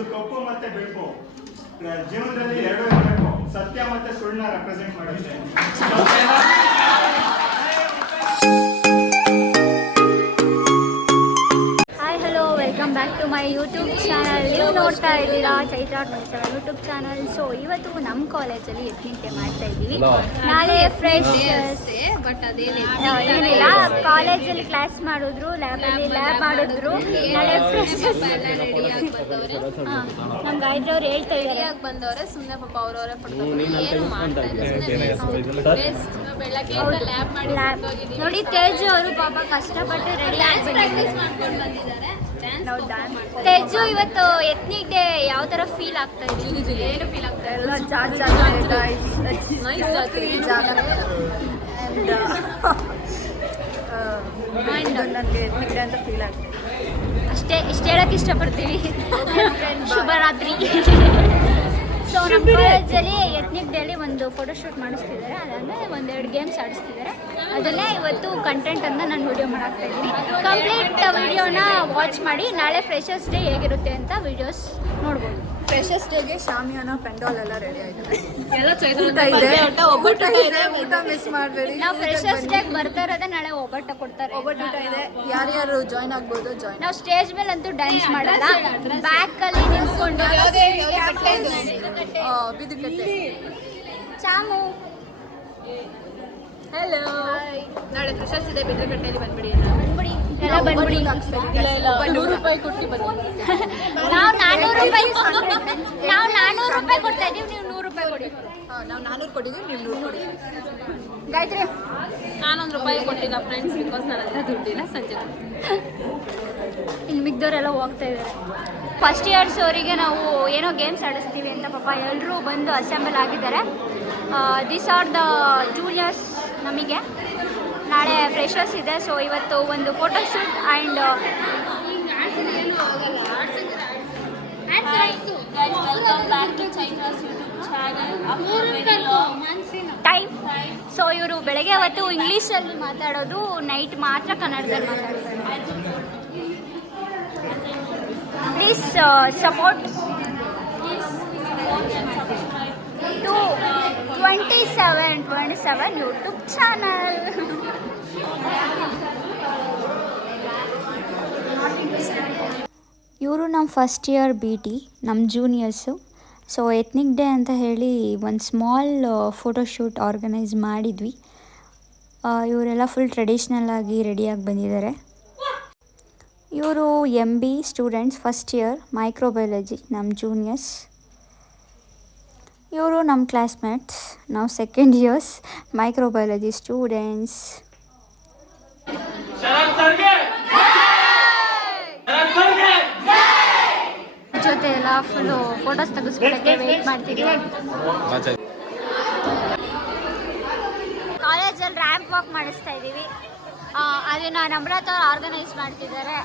ಒಂದು ಕಪ್ಪು ಮತ್ತೆ ಬೆಳಕು ಜೀವನದಲ್ಲಿ ಎರಡು ಇರಬೇಕು. ಸತ್ಯ ಮತ್ತೆ ಸುಳ್ಳನ್ನ ರೆಪ್ರೆಸೆಂಟ್ ಮಾಡುತ್ತೆ. Welcome back to my YouTube channel. ನೀವು ನೋಡ್ತಾ ಇದ್ದೀರಾ ಚೈತ್ರ27 ಯೂಟ್ಯೂಬ್ ಚಾನಲ್. ಸೊ ಇವತ್ತು ನಮ್ಮ ಕಾಲೇಜಲ್ಲಿ ಯತ್ನಿಂತೆ ಮಾಡ್ತಾ ಇದ್ದೀವಿ. ನಾಳೆ ಫ್ರೆಶರ್ಸ್ ಬಟ್ ಏನಿಲ್ಲ, ಕಾಲೇಜಲ್ಲಿ ಕ್ಲಾಸ್ ಮಾಡಿದ್ರು, ಲ್ಯಾಬಲ್ಲಿ ಲ್ಯಾಬ್ ಮಾಡಿದ್ರು. ನಾಳೆ ಫ್ರೆಶರ್ಸ್ ನಮ್ಮ ಗಾಯತ್ರಿ ಅವ್ರು ಹೇಳ್ತಾ ಇದ್ದಾರೆ ಬಂದವರೆ ಸುಮ್ಮನೆ ಪಾಪ ಅವರವರೇ ಏನು ಮಾಡ್ತಾ ನೋಡಿ. ತೇಜು ಅವರು ಪಾಪ ಕಷ್ಟಪಟ್ಟು ರೆಡಿ ಪ್ರಾಕ್ಟೀಸ್ ಮಾಡ್ಕೊಂಡು ಬಂದಿದ್ದಾರೆ. ತೇಜು ಇವತ್ತು ಎತ್ನಿಕ್ ಡೇ ಯಾವ ತರ ಫೀಲ್ ಆಗ್ತಾ ಇದೆ? ಏನು ಫೀಲ್ ಆಗ್ತಾ ಇಲ್ಲ, ನನಗೆ ಎತ್ನಿಕ್ ಡೇ ಅಂತ ಫೀಲ್ ಆಗ್ತದೆ ಅಷ್ಟೇ. ಇಷ್ಟು ಹೇಳಕ್ಕೆ ಇಷ್ಟಪಡ್ತೀವಿ. ಶುಭರಾತ್ರಿ. ಸೊ ನಮ್ಮ ಕಾಲೇಜಲ್ಲಿ ಎತ್ನಿಕ್ ಡೇಲಿ ಒಂದು ಫೋಟೋಶೂಟ್ ಮಾಡಿಸ್ತಿದ್ದಾರೆ, ಅದಾದಮೇಲೆ ಒಂದೆರಡು ಗೇಮ್ಸ್ ಆಡಿಸ್ತಿದ್ದಾರೆ. ಅದನ್ನೇ ಇವತ್ತು ಕಂಟೆಂಟ್ ಅಂತ ನಾನು ವಿಡಿಯೋ ಮಾಡಾಕ್ತಾ ಇದ್ದೀನಿ. ಕಂಪ್ಲೀಟ್ ವಿಡಿಯೋನ ವಾಚ್ ಮಾಡಿ ನಾಳೆ ಫ್ರೆಶರ್ಸ್ ಡೇ ಹೇಗಿರುತ್ತೆ ಅಂತ ವಿಡಿಯೋಸ್ ನೋಡ್ಬೋದು. ಫ್ರೆಶರ್ಸ್ ಡೇಗೆ ಶಾಮಿಯಾನ ಪೆಂಡಾಲ್ ಎಲ್ಲ ರೆಡಿ ಆಗಿದೆ. ಊಟ ಮಿಸ್ ಮಾಡಬೇಡಿ. ನಾವು ಫ್ರೆಶರ್ಸ್ ಡೇಗೆ ಬರ್ತಾ ಇರೋದೇ ನಾಳೆ ಒಬ್ಬಟ್ಟು ಕೊಡ್ತಾರೆ. ಒಬ್ಬಟ್ಟು ಊಟ ಇದೆ, ಯಾರ್ಯಾರು ಜಾಯ್ನ್ ಆಗ್ಬೋದು ಜಾಯ್ನ್. ನಾವು ಸ್ಟೇಜ್ ಮೇಲೆ ಅಂತೂ ಡ್ಯಾನ್ಸ್ ಮಾಡಲ್ಲ, ಬ್ಯಾಕಲ್ಲಿ ನಿಂತ್ಕೊಂಡು ಬಿದುಕಟ್ಟೆ ಚಾಮು. ಹಲೋ, ನಾಳೆ ಫ್ರೆಶರ್ಸ್ ಇದೆ, ಬಿದ್ರಕಟ್ಟೆಯಲ್ಲಿ ಬಂದ್ಬಿಡಿ. ಎಲ್ಲ ಬಂದ್ಬಿಡಿ. ₹100 ಕೊಟ್ಟು ಬನ್ನಿ. ನಾವು 400 ರೂಪಾಯಿ ಕೊಡ್ತಾ ಇದೀವಿ, ನೀವು ₹100 ಕೊಡಿ. ನಾವು 400 ಕೊಟ್ಟಿದ್ದೀವಿ, ನೀವು 100 ಕೊಡಿ. ಗಾಯತ್ರಿ ನಾನು ₹1 ಕೊಟ್ಟಿಲ್ಲ ಫ್ರೆಂಡ್ಸ್, ಬಿಕಾಸ್ ನನ್ನ ಹತ್ರ ದುಡ್ಡಿಲ್ಲ. ಸಂಜೆ ಇನ್ನು ಮಿಗ್ದವರೆಲ್ಲ ಹೋಗ್ತಾ ಇದ್ದಾರೆ. ಫಸ್ಟ್ ಇಯರ್ಸ್ ಅವರಿಗೆ ನಾವು ಏನೋ ಗೇಮ್ಸ್ ಆಡಿಸ್ತೀವಿ ಅಂತ ಪಾಪ ಎಲ್ಲರೂ ಬಂದು ಅಸೆಂಬಲ್ ಆಗಿದ್ದಾರೆ. This are the juniors. ನಮಗೆ ನಾಳೆ ಫ್ರೆಶರ್ಸ್ ಇದೆ, ಸೊ ಇವತ್ತು ಒಂದು ಫೋಟೋಶೂಟ್ ಆ್ಯಂಡ್ ಟೈಮ್. ಸೊ ಇವರು ಬೆಳಗ್ಗೆ ಅವತ್ತು ಇಂಗ್ಲೀಷಲ್ಲಿ ಮಾತಾಡೋದು, ನೈಟ್ ಮಾತ್ರ ಕನ್ನಡದಲ್ಲಿ ಮಾತಾಡ್ತಾರೆ. Please support to 27 YouTube channel. ಇವರು ನಮ್ಮ ಫಸ್ಟ್ ಇಯರ್ BT, ನಮ್ಮ ಜೂನಿಯರ್ಸು. ಸೊ ಎತ್ನಿಕ್ ಡೇ ಅಂತ ಹೇಳಿ ಒಂದು ಸ್ಮಾಲ್ ಫೋಟೋಶೂಟ್ ಆರ್ಗನೈಸ್ ಮಾಡಿದ್ವಿ. ಇವರೆಲ್ಲ ಫುಲ್ ಟ್ರೆಡಿಷ್ನಲ್ ಆಗಿ ರೆಡಿಯಾಗಿ ಬಂದಿದ್ದಾರೆ. ಇವರು MB students, first year microbiology, ನಮ್ಮ ಜೂನಿಯರ್ಸ್. ಇವರು ನಮ್ಮ ಕ್ಲಾಸ್ಮೇಟ್ಸ್, ನಾವು ಸೆಕೆಂಡ್ ಇಯರ್ಸ್ ಮೈಕ್ರೋಬಯಾಲಜಿ ಸ್ಟೂಡೆಂಟ್ಸ್. ಜೊತೆ ಎಲ್ಲ ಫುಲ್ಲು ಫೋಟೋಸ್ ತೆಗೆಸ್ಕೊಳ್ಳೋಕ್ಕೆ ವೇಟ್ ಮಾಡ್ತಿದ್ದೀವಿ. ಕಾಲೇಜಲ್ಲಿ ರ್ಯಾಂಪ್ ವಾಕ್ ಮಾಡಿಸ್ತಾ ಇದ್ದೀವಿ. ಅದನ್ನು ನಮ್ರತ ಅವ್ರು ಆರ್ಗನೈಸ್ ಮಾಡ್ತಿದ್ದಾರೆ.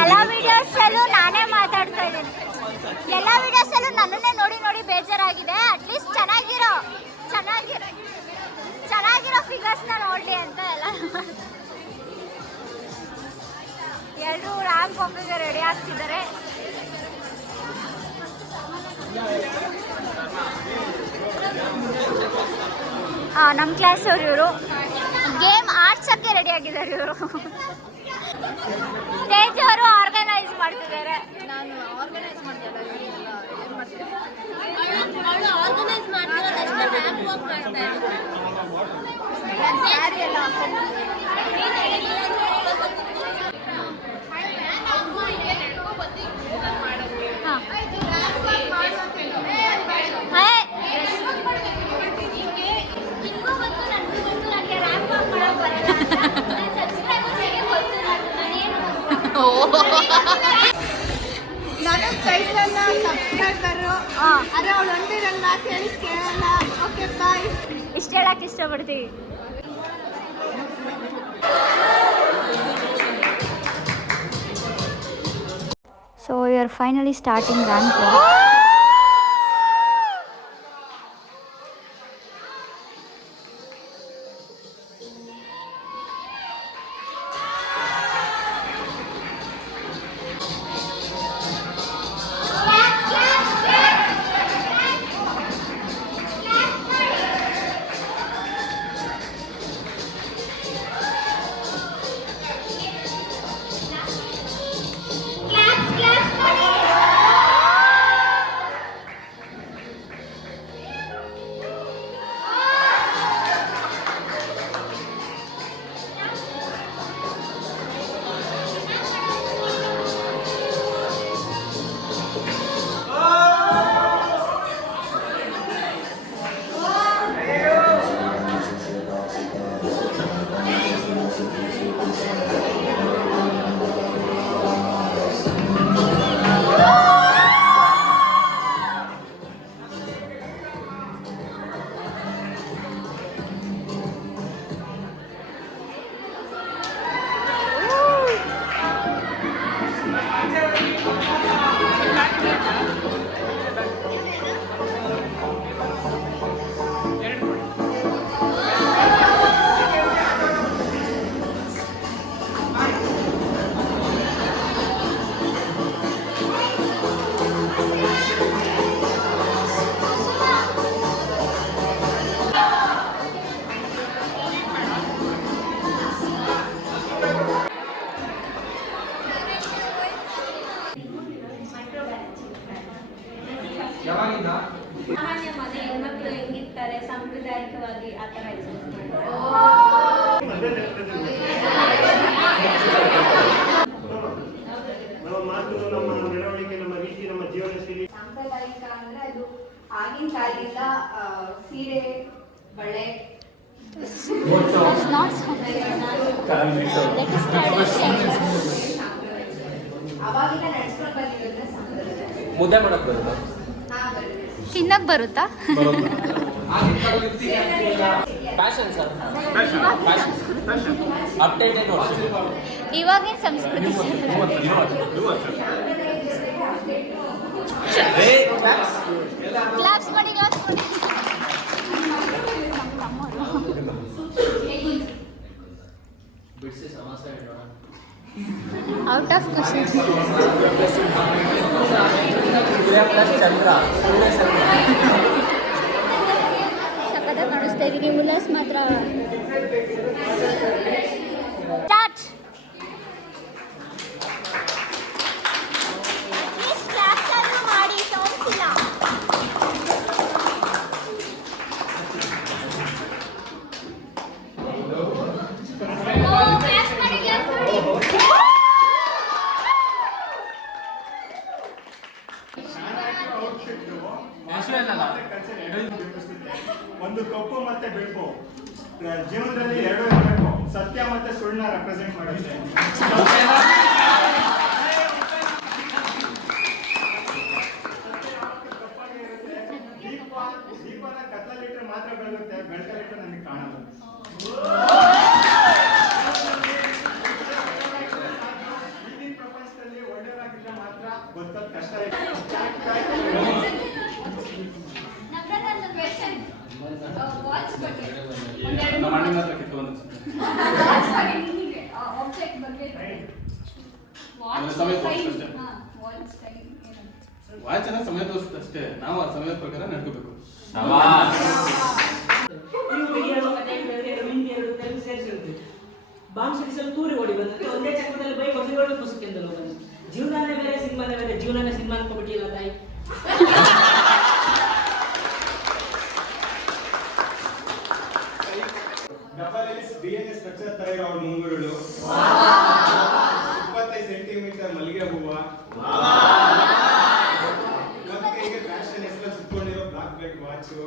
ಎಲ್ಲ ವಿಡಿಯೋಸಲ್ಲೂ ನಾನೇ ಮಾತಾಡ್ತಾ ಇದ್ದೀನಿ. ಎಲ್ಲ ವಿಡಿಯೋಸಲ್ಲೂ ನನ್ನನ್ನೇ ನೋಡಿ ನೋಡಿ ಬೇಜಾರಾಗಿದೆ. ಅಟ್ಲೀಸ್ಟ್ ಚೆನ್ನಾಗಿರೋ ಫಿಗರ್ಸ್ನ ನೋಡಲಿ ಅಂತ ಎಲ್ಲ ಎಲ್ಲರೂ ರ್ಯಾಂಪ್ ವಾಕಿಗೆ ರೆಡಿ ಆಗ್ತಿದ್ದಾರೆ. ನಮ್ಮ ಕ್ಲಾಸ್ ಅವ್ರು ಇವರು ಗೇಮ್ ಆಡ್ಸೋಕ್ಕೆ ರೆಡಿ ಆಗಿದ್ದಾರೆ. ಇವರು ತೇಜ್ ಅವರು ಆರ್ಗನೈಸ್ ಮಾಡ್ತಿದ್ದಾರೆ. ನಾನು ಆರ್ಗನೈಸ್ ಮಾಡಿದೆ, ಆರ್ಗನೈಸ್ ಮಾಡ್ತಾರೆ, ರ್ಯಾಂಪ್ ವಾಕ್ ಮಾಡ್ತಾ ಸ್ಯಾರಿ ಎಲ್ಲ ನಾನು ಚೈತ್ರನ ಸಬ್ಸ್ಕ್ರೈಬರು. ಅರೆ ಅವಳು ಒಂದಿರಲ್ಲ ಕೇಳಿ ಕೇಳಲ್ಲ. Okay bye. ಇಷ್ಟು ಹೇಳಕ್ಕೆ ಇಷ್ಟಪಡ್ತೀವಿ. So we are finally starting rank walk. ಸಾಮಾನ್ಯ ಮನೆ ಹೆಣ್ಮಕ್ಳು ಹೆಂಗಿರ್ತಾರೆ ಸಾಂಪ್ರದಾಯಿಕವಾಗಿ ಆ ಥರ ನಮ್ಮ ಮಾತು, ನಮ್ಮ ನಡವಳಿಕೆ, ನಮ್ಮ ರೀತಿ, ನಮ್ಮ ಜೀವನ ಶೈಲಿ. ಸಾಂಪ್ರದಾಯಿಕ ಅಂದ್ರೆ ಅದು ಆಗಿನ ಕಾಲದಿಂದ ಸೀರೆ ಬಳೆ ಅವಾಗಿಂದ ನಡ್ಸ್ಕೊಂಡು ಬಂದಿರೋದ್ರೆ ಸಾಂಪ್ರದಾಯ. ಮುದ್ದೆ ಮಾಡಕ್ ಬರುತ್ತಾ? ತಿನ್ನಕ್ ಬರುತ್ತಾ? ಫ್ಯಾಷನ್ ಸರ್, ಅಪ್ಡೇಟೆಡ್ ಇವಾಗಿನ ಸಂಸ್ಕೃತಿ ಕ್ಲಾಪ್ಸ್ ಮಾಡಿ ಔಟ್ ಆಫ್ ಕ್ವಶನ್. ಸಖತ್ತಾಗಿ ಕಾಣಿಸ್ತಾ ಇದ್ದೀನಿ. ಉಲ್ಲಾಸ್ ಮಾತ್ರ ಸ್ಟಾರ್ಟ್. ಪ್ಲೀಸ್ ಕ್ಲಾಪ್ಸ್ ಆದ್ರೂ ಮಾಡಿ, ಸೌಂಡ್ಸ್ ಇಲ್ಲ. ಕ್ಲಾಪ್ಸ್ ಮಾಡಿ, ಕ್ಲಾಪ್ಸ್ ಮಾಡಿ. ಒಂದು ಕಪ್ಪು ಮತ್ತೆ ಬೆಳಕು ಜೀವನದಲ್ಲಿ ಎರಡು ಇರಬೇಕು. ಸತ್ಯ ಮತ್ತೆ ಸುಳ್ಳನ್ನ ರೆಪ್ರೆಸೆಂಟ್ ಮಾಡುತ್ತೆ. ದೀಪನ ಕತ್ತಲಿಟ್ರೆ ಮಾತ್ರ ಬೆಳಗುತ್ತೆ, ಬೆಳಕಲ್ಲಿಟ್ರೆ ನಮಗೆ ಕಾಣಲ್ಲ. ಈಗಿನ ಪ್ರಪಂಚದಲ್ಲಿ ಒಳ್ಳೆಯವರಾಗಿದ್ರೆ ಮಾತ್ರ ಗೊತ್ತದ ಕಷ್ಟ ಇದೆ. ವಾಚ್ ಚೆನ್ನಾಗಿ ಸಮಯ ತೋರಿಸುತ್ತೆ ಅಷ್ಟೇ, ನಾವು ಆ ಸಮಯದ ಪ್ರಕಾರ ನಡ್ಕೋಬೇಕು. ಬಾಂಬ್ ಸಿಡಿಸಲು ತೂರಿ ಓಡಿ ಬಂದಂತೆ ಒಂದೇ ಚಕ್ರದಲ್ಲಿ ಬೈ ಹೊಸಗಳು ಪುಸ್ತಕೆಂದಲು ಬಂದು ಜೀವನನೇ ಬೇರೆ ಸಿನಿಮಾನೇ ಬೇರೆ, ಜೀವನನೇ ಸಿನಿಮಾ ಅನ್ಕೊಬಿಟ್ಟಿಲ್ಲ ತಾಯಿ. ಡಬ್ಬದಲ್ಲಿ DNA ಸ್ಟ್ರಕ್ಚರ್ ತರ ಇರೋ ಅವ್ರ ಮುಂಗುರುಳು, 25 ಸೆಂಟಿಮೀಟರ್ ಮಲ್ಲಿಗೆ ಹೂವ, ಒಂದ್ ಕೈಗೆ ಫ್ಯಾಷನ್ ಹೆಸರು ಸುತ್ತಕೊಂಡಿರೋ ಬ್ಲಾಕ್ ಬೆಲ್ಟ್ ವಾಚು,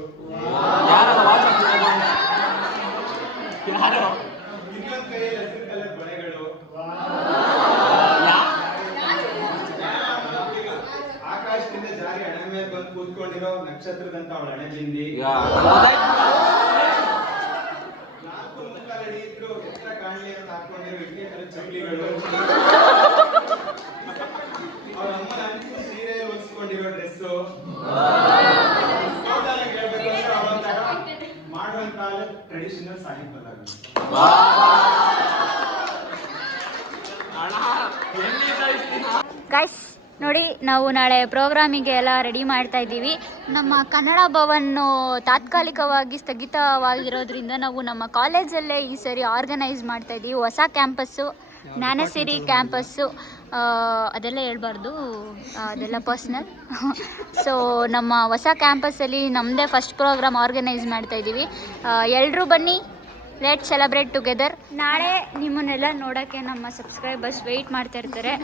ಇನ್ನೊಂದ್ ಕೈಯಲ್ಲಿ ಹಸಿರು ಕಲರ್ ಬಳೆಗಳು, ಆಕಾಶದಿಂದ ಜಾರಿ ಹಣೆ ಮೇಲೆ ಬಂದು ಕೂತ್ಕೊಂಡಿರೋ ನಕ್ಷತ್ರದಂತ ಅವಳ ಹಣೆ ಬಿಂದಿ, 4 ಮುಖಾಲಡಿ ಇದ್ರು ಎತ್ತರ ಕಾಣಲಿ ಅಂತ ಹಾಕೊಂಡಿರೋ ಇಡ್ಲಿ ತರ ಚಪ್ಪಲಿಗಳು, ಅವ್ರ ಅಮ್ಮನ ಅಂಚು ಸೀರೆಯಲ್ಲಿ ಹೊಲಿಸ್ಕೊಂಡಿರೋ ಡ್ರೆಸ್ಸು, ಹೇಳ್ಬೇಕಂದ್ರೆ ಅವರ ಮಾಡುವಂತ ಟ್ರೆಡಿಷನಲ್ ಸಾರಿ ಬದಲಾಗುತ್ತೆ. ಗೈಸ್ ನೋಡಿ, ನಾವು ನಾಳೆ ಪ್ರೋಗ್ರಾಮಿಗೆ ಎಲ್ಲ ರೆಡಿ ಮಾಡ್ತಾ ಇದ್ದೀವಿ. ನಮ್ಮ ಕನ್ನಡ ಭವನ್ನು ತಾತ್ಕಾಲಿಕವಾಗಿ ಸ್ಥಗಿತವಾಗಿರೋದ್ರಿಂದ ನಾವು ನಮ್ಮ ಕಾಲೇಜಲ್ಲೇ ಈ ಸರಿ ಆರ್ಗನೈಸ್ ಮಾಡ್ತಾ ಇದ್ದೀವಿ. ಹೊಸ ಕ್ಯಾಂಪಸ್ಸು, ಜ್ಞಾನಸಿರಿ ಕ್ಯಾಂಪಸ್ಸು, ಅದೆಲ್ಲ ಹೇಳ್ಬಾರ್ದು, ಅದೆಲ್ಲ ಪರ್ಸ್ನಲ್. ಸೊ ನಮ್ಮ ಹೊಸ ಕ್ಯಾಂಪಸ್ಸಲ್ಲಿ ನಮ್ಮದೇ ಫಸ್ಟ್ ಪ್ರೋಗ್ರಾಮ್ ಆರ್ಗನೈಸ್ ಮಾಡ್ತಾ ಇದ್ದೀವಿ. ಎಲ್ಲರೂ ಬನ್ನಿ, ಲೆಟ್ ಸೆಲೆಬ್ರೇಟ್ ಟುಗೆದರ್. ನಾಳೆ ನಿಮ್ಮನ್ನೆಲ್ಲ ನೋಡೋಕ್ಕೆ ನಮ್ಮ ಸಬ್ಸ್ಕ್ರೈಬರ್ಸ್ ವೆಯ್ಟ್ ಮಾಡ್ತಾ ಇರ್ತಾರೆ.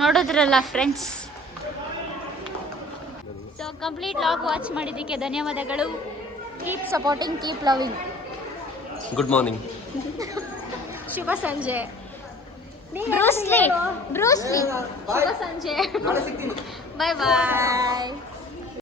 ನೋಡಿದ್ರಲ್ಲ friends. So complete vlog watch ಮಾಡಿದ್ದಕ್ಕೆ ಧನ್ಯವಾದಗಳು. Keep supporting, keep loving. Good morning. ಶುಭ ಸಂಜೆ. ಬ್ರೂಸ್ಲಿ ಶುಭ ಸಂಜೆ. ಬಾಯ್ ಬಾಯ್.